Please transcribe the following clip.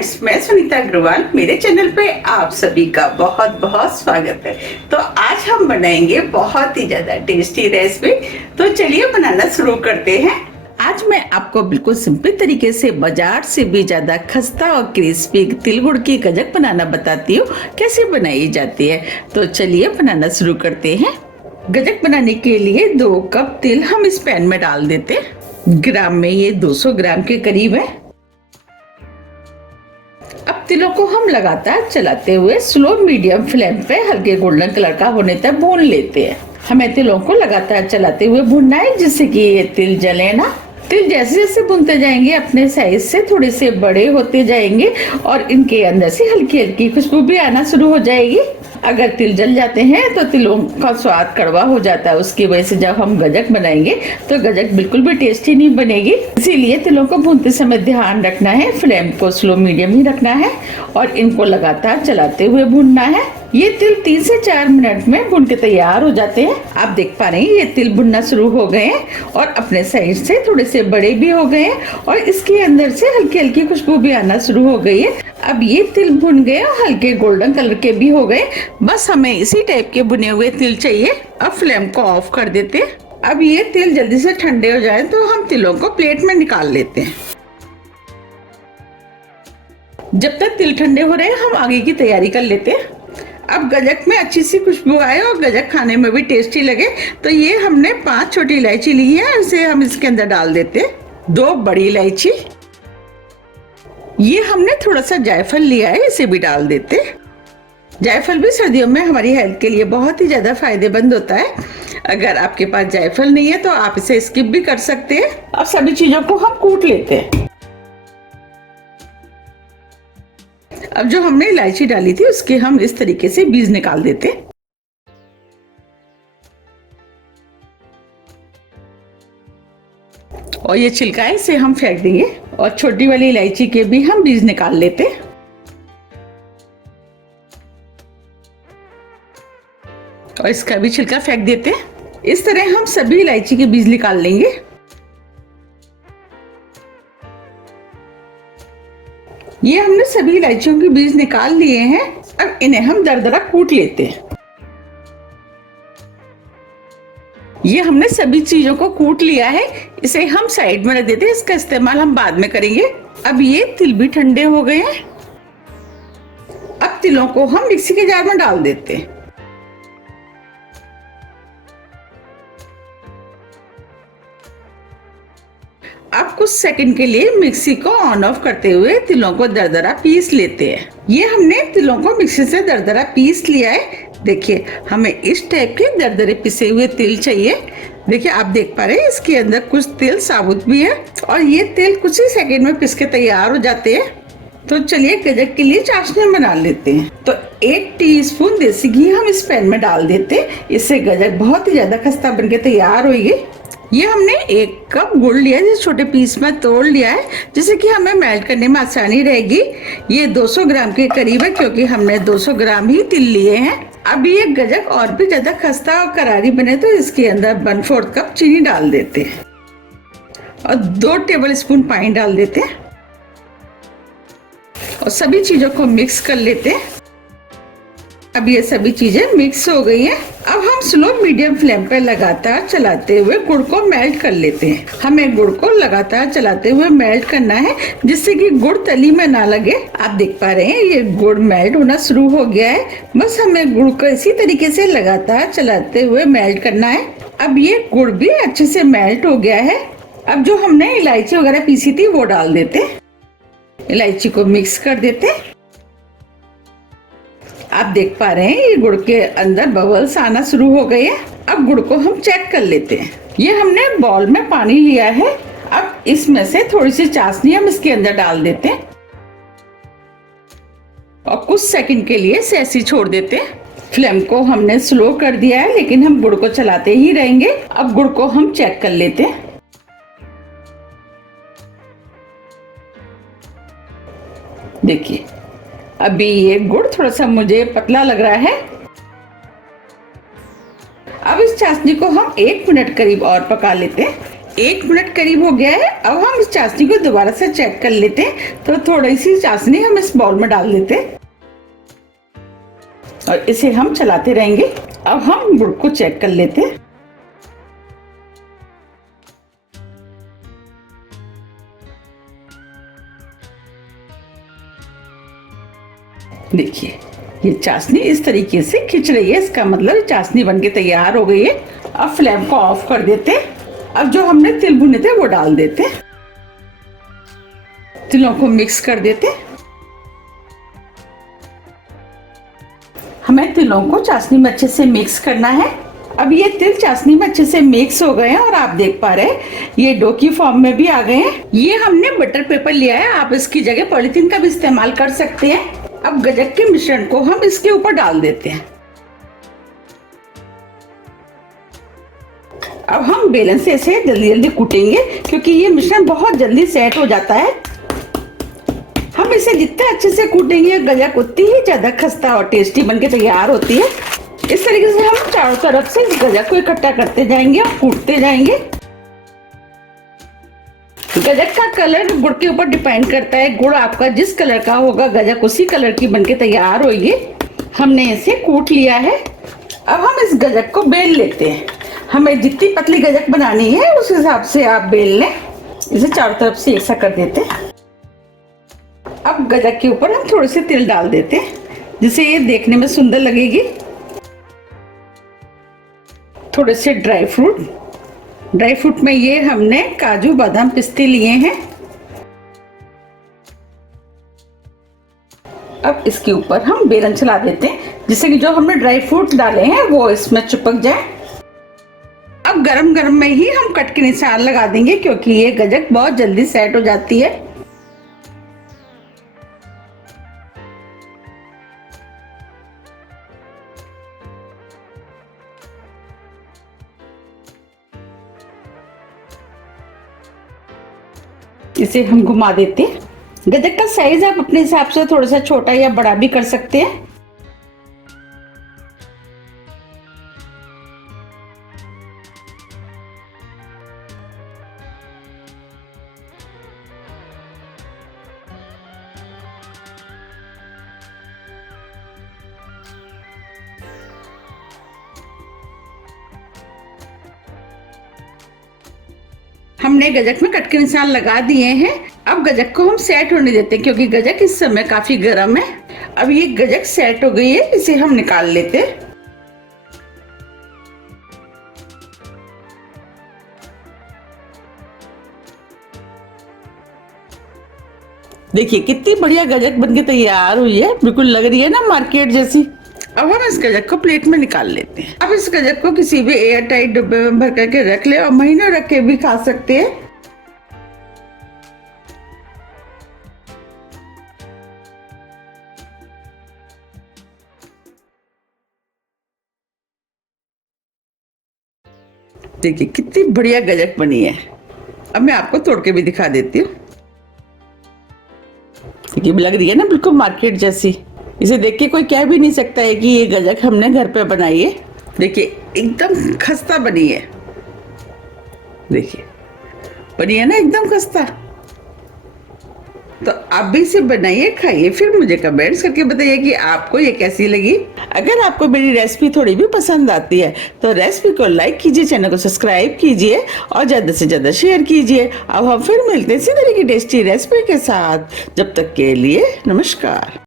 Friends, मैं सुनीता अग्रवाल। मेरे channel पे आप सभी का बहुत बहुत स्वागत है। तो आज हम बनाएंगे बहुत ही ज्यादा टेस्टी रेसिपी। तो चलिए बनाना शुरू करते हैं। आज मैं आपको बिल्कुल सिंपल तरीके से बाजार से भी ज्यादा खस्ता और क्रिस्पी तिल गुड़ की गजक बनाना बताती हूँ, कैसे बनाई जाती है। तो चलिए बनाना शुरू करते हैं। गजक बनाने के लिए 2 कप तिल हम इस पैन में डाल देते हैं। ग्राम में ये 200 ग्राम के करीब है। अब तिलों को हम लगातार चलाते हुए स्लो मीडियम फ्लेम पे हल्के गोल्डन कलर का होने तक भून लेते हैं। हमें तिलों को लगातार चलाते हुए भूनना है, जिससे कि ये तिल जले ना। तिल जैसे जैसे भूनते जाएंगे अपने साइज से थोड़े से बड़े होते जाएंगे और इनके अंदर से हल्की हल्की खुशबू भी आना शुरू हो जाएगी। अगर तिल जल जाते हैं तो तिलों का स्वाद कड़वा हो जाता है। उसकी वजह से जब हम गजक बनाएंगे तो गजक बिल्कुल भी टेस्टी नहीं बनेगी। इसीलिए तिलों को भूनते समय ध्यान रखना है, फ्लेम को स्लो मीडियम ही रखना है और इनको लगातार चलाते हुए भूनना है। ये तिल 3 से 4 मिनट में भून के तैयार हो जाते हैं। आप देख पा रहे हैं ये तिल भुनना शुरू हो गए हैं और अपने साइज से थोड़े से बड़े भी हो गए हैं और इसके अंदर से हल्की हल्की खुशबू भी आना शुरू हो गई है। अब ये तिल भुन गए और हल्के गोल्डन कलर के भी हो गए। बस हमें इसी टाइप के भुने हुए तिल चाहिए। अब फ्लेम को ऑफ कर देते हैं। अब ये तिल जल्दी से ठंडे हो जाए तो हम तिलों को प्लेट में निकाल लेते हैं। जब तक तिल ठंडे हो रहे हैं हम आगे की तैयारी कर लेते हैं। अब गजक में अच्छी सी खुशबू आए और गजक खाने में भी टेस्टी लगे तो ये हमने 5 छोटी इलायची ली है, इसे हम इसके अंदर डाल देते हैं। 2 बड़ी इलायची, ये हमने थोड़ा सा जायफल लिया है, इसे भी डाल देते हैं। जायफल भी सर्दियों में हमारी हेल्थ के लिए बहुत ही ज्यादा फायदेमंद होता है। अगर आपके पास जायफल नहीं है तो आप इसे स्किप भी कर सकते हैं। अब सभी चीजों को हम कूट लेते हैं। अब जो हमने इलायची डाली थी उसके हम इस तरीके से बीज निकाल देते हैं। और ये छिलका है इसे हम फेंक देंगे और छोटी वाली इलायची के भी हम बीज निकाल लेते हैं। और इसका भी छिलका फेंक देते हैं। इस तरह हम सभी इलायची के बीज निकाल लेंगे। ये हमने सभी इलायचियों के बीज निकाल लिए हैं। अब इन्हें हम दरदरा कूट लेते हैं। ये हमने सभी चीजों को कूट लिया है, इसे हम साइड में रख देते हैं। इसका इस्तेमाल हम बाद में करेंगे। अब ये तिल भी ठंडे हो गए हैं। अब तिलों को हम मिक्सी के जार में डाल देते हैं। अब कुछ सेकंड के लिए मिक्सी को ऑन ऑफ करते हुए तिलों को दरदरा पीस लेते हैं। ये हमने तिलों को मिक्सी से दरदरा पीस लिया है। देखिए हमें इस टाइप के दरदरे पिसे हुए तिल चाहिए। देखिए आप देख पा रहे हैं इसके अंदर कुछ तिल साबुत भी है और ये तिल कुछ ही सेकंड में पिस के तैयार हो जाते हैं। तो चलिए गजक के लिए चाशनी बना लेते हैं। तो 1 टीस्पून देसी घी हम इस पैन में डाल देते हैं। इससे गजक बहुत ही ज्यादा खस्ता बनके तैयार होगी। ये हमने 1 कप गुड़ लिया है, जिसे छोटे पीस में तोड़ लिया है, जिससे कि हमें मेल्ट करने में आसानी रहेगी। ये 200 ग्राम के करीब है क्योंकि हमने 200 ग्राम ही तिल लिए हैं। अब ये गजक और भी ज्यादा खस्ता और करारी बने तो इसके अंदर 1/4 कप चीनी डाल देते हैं और 2 टेबल स्पून पानी डाल देते हैं और सभी चीजों को मिक्स कर लेते हैं। अब ये सभी चीजें मिक्स हो गई हैं। अब हम स्लो मीडियम फ्लेम पर लगातार चलाते हुए गुड़ को मेल्ट कर लेते हैं। हमें गुड़ को लगातार चलाते हुए मेल्ट करना है, जिससे कि गुड़ तली में ना लगे। आप देख पा रहे हैं ये गुड़ मेल्ट होना शुरू हो गया है। बस हमें गुड़ को इसी तरीके से लगातार चलाते हुए मेल्ट करना है। अब ये गुड़ भी अच्छे से मेल्ट हो गया है। अब जो हमने इलायची वगैरह पीसी थी वो डाल देते हैं। इलायची को मिक्स कर देते हैं। आप देख पा रहे हैं ये गुड़ के अंदर बबल्स आना शुरू हो गए हैं। अब गुड़ को हम चेक कर लेते हैं। ये हमने बाउल में पानी लिया है। अब इसमें से थोड़ी सी चाशनी हम इसके अंदर डाल देते हैं और कुछ सेकंड के लिए इसे ऐसे छोड़ देते हैं। फ्लेम को हमने स्लो कर दिया है, लेकिन हम गुड़ को चलाते ही रहेंगे। अब गुड़ को हम चेक कर लेते हैं। देखिए अभी ये गुड़ थोड़ा सा मुझे पतला लग रहा है। अब इस चाशनी को हम 1 मिनट करीब और पका लेते हैं। 1 मिनट करीब हो गया है। अब हम इस चाशनी को दोबारा से चेक कर लेते हैं। तो थोड़ी सी चाशनी हम इस बाउल में डाल देते हैं और इसे हम चलाते रहेंगे। अब हम गुड़ को चेक कर लेते हैं। देखिए ये चाशनी इस तरीके से खिंच रही है, इसका मतलब चाशनी बनके तैयार हो गई है। अब फ्लेम को ऑफ कर देते हैं। अब जो हमने तिल भुने थे वो डाल देते हैं। तिलों को मिक्स कर देते हैं। हमें तिलों को चाशनी में अच्छे से मिक्स करना है। अब ये तिल चाशनी में अच्छे से मिक्स हो गए हैं और आप देख पा रहे हैं ये डो की फॉर्म में भी आ गए हैं। ये हमने बटर पेपर लिया है, आप इसकी जगह पॉलिथीन का भी इस्तेमाल कर सकते हैं। अब गजक के मिश्रण को हम इसके ऊपर डाल देते हैं। अब हम बेलन से इसे जल्दी जल्दी कूटेंगे क्योंकि ये मिश्रण बहुत जल्दी सेट हो जाता है। हम इसे जितने अच्छे से कूटेंगे गजक उतनी ही ज्यादा खस्ता और टेस्टी बनके तैयार होती है। इस तरीके से हम चारों तरफ से इस गजक को इकट्ठा करते जाएंगे और कूटते जाएंगे। गजक का कलर गुड़ के ऊपर डिपेंड करता है। गुड़ आपका जिस कलर का होगा गजक उसी कलर की बनके तैयार होगी। हमने इसे कूट लिया है। अब हम इस गजक को बेल लेते हैं। हमें जितनी पतली गजक बनानी है उस हिसाब से आप बेल लें। इसे चारों तरफ से ऐसा कर देते हैं। अब गजक के ऊपर हम थोड़े से तिल डाल देते हैं जिससे ये देखने में सुंदर लगेगी। थोड़े से ड्राई फ्रूट में ये हमने काजू बादाम पिस्ते लिए हैं। अब इसके ऊपर हम बेलन चला देते हैं जिससे कि जो हमने ड्राई फ्रूट डाले हैं वो इसमें चिपक जाए। अब गरम गरम में ही हम कट के निशान लगा देंगे क्योंकि ये गजक बहुत जल्दी सेट हो जाती है। इसे हम घुमा देते हैं। गजक का साइज आप अपने हिसाब से थोड़ा सा छोटा या बड़ा भी कर सकते हैं। हमने गजक में कट के निशान लगा दिए हैं। अब गजक को हम सेट होने देते हैं क्योंकि गजक इस समय काफी गर्म है। अब ये गजक सेट हो गई है, इसे हम निकाल लेते हैं। देखिए कितनी बढ़िया गजक बनके तैयार हुई है, बिल्कुल लग रही है ना मार्केट जैसी। अब हम इस गजक को प्लेट में निकाल लेते हैं। अब इस गजक को किसी भी एयर टाइट डिब्बे में भर करके रख ले और महीनों रख के भी खा सकते हैं। देखिए कितनी बढ़िया गजक बनी है। अब मैं आपको तोड़ के भी दिखा देती हूँ। देखिए लग रही है ना बिल्कुल मार्केट जैसी। इसे देख के कोई कह भी नहीं सकता है कि ये गजक हमने घर पे बनाई है। देखिए एकदम खस्ता बनी है। देखिए बनी है ना एकदम खस्ता। तो आप भी इसे बनाइए, खाइए, फिर मुझे कमेंट्स करके बताइए कि आपको ये कैसी लगी। अगर आपको मेरी रेसिपी थोड़ी भी पसंद आती है तो रेसिपी को लाइक कीजिए, चैनल को सब्सक्राइब कीजिए और ज़्यादा से ज़्यादा शेयर कीजिए। अब हम फिर मिलते हैं इसी तरह की टेस्टी रेसिपी के साथ। जब तक के लिए नमस्कार।